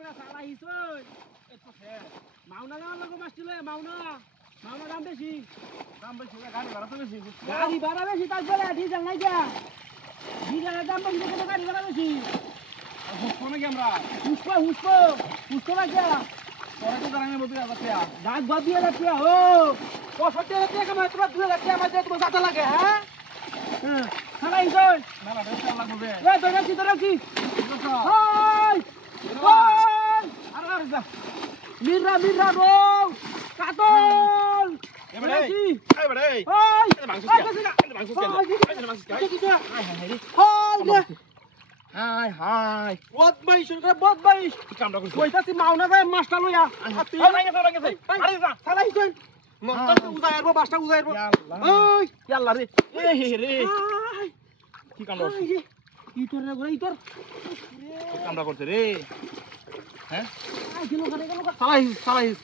বেটা সালা হিসই এত হে মাওনা না লাগো মাস্টিলে মাওনা মাওনা দাম বেশি গাড়ি ভাড়া তো বেশি গাড়ি ভাড়া বেশি তার বলে ডিজেল নাই যা ডিজেলের দাম বেশি তো গাড়ি ভাড়া বেশি হুসকো নাকি আমরা হুসকো না যা পরে তো জানাই বলতে যাচ্ছে ডাক বাদ দিয়ে যাচ্ছে ও 65,000 টাকা কামাই তোমার 2,000 টাকা আমাদের তোমার জাতা লাগে হ্যাঁ সালা হিসই না না এটা লাগবে এ ধরেছি হাই আর মিরা রো কাতল এবারে মাংস হাই বদমাইশ কামড়া কইছ কইতাছি মাওনা যায় মাছটা লইয়া তুই আরে যা সালা হিসেন মাছটা উজাইরবো বাসটা উজাইরবো ওই আল্লাহ রে রে কি কামড়া ইতর রে ইতর কামড়া করছে রে হ্যাঁ আই গেল সালা হিস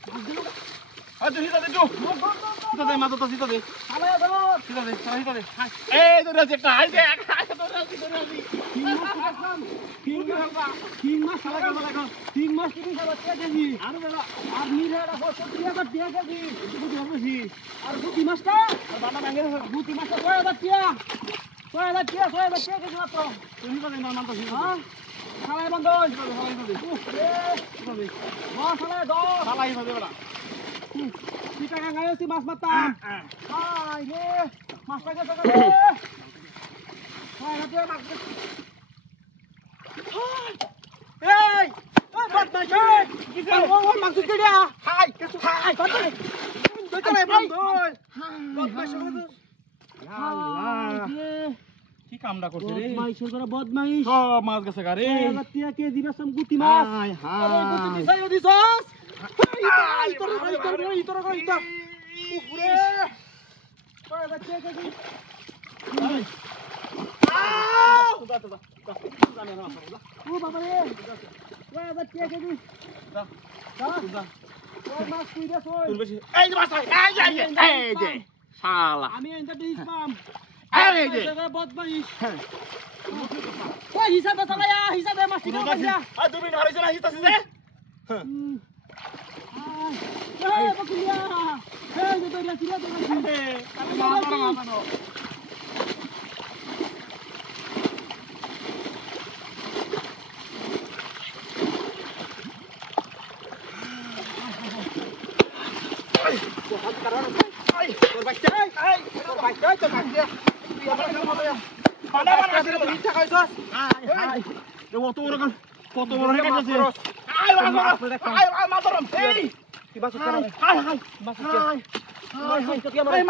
আজ হিতা দে তো হিতা দে মাথা তো হিতা দে সালা দাও হিতা দে এই তো রাজ একটা হাই দে তো রাজ তিন মাস সালা কামড়া লাগা 3 মাস কি সালা কেজি আর দাদা আর নিরেটা 70,000 টাকা কেজি বুঝি বেশি আর গুটি মাছটা আর বানা ভাঙে গুটি মাছটা 6,000 টাকা 6,000 টাকা কেজি মাত্র তুমি হিতা দে না মান তো হ্যাঁ সালাই বন্ধ সালাই দে সালাই দাও সালাই দে বড়া কি টাকা গায়ছি মাছ মারতা হাই রে মাছটা গেছে রে হাই হাতে মাছ এই বদমাইশ কি করে ও মাছ কেডিয়া হাই দইতে বন্ধ বদমাইশ কি কামড়া করছে রে বদমাইশ সব মাছ গেছে গারে তিয়া কে দিবা সম গুটি মাছ আরে গুটি দিছাই দিছস ইতর উপরে কয় বাচ্চা কে দি ও বাবা রে কয় বাচ্চা কে দি যা মাছ কই দে সই এই যে মাছ এই যে শালা আমি এন্ড দিস পাম আরে যে বদমাইশ ওই হিসাবে চালায়া হিসাবে মাছ ঠিক আছে আ তুমি হারিছ না হিসাবে যে এই বকুলিয়া এই যে তোরা চিরা তোরা আমি মাথা তোর বাচ্চা তুই আমার মতো বানা তুই ইচ্ছা খাইছস হাই কত বড় হয়ে গেছে আই মাতরম এই কি বাস করে হাই মাছ কি হাই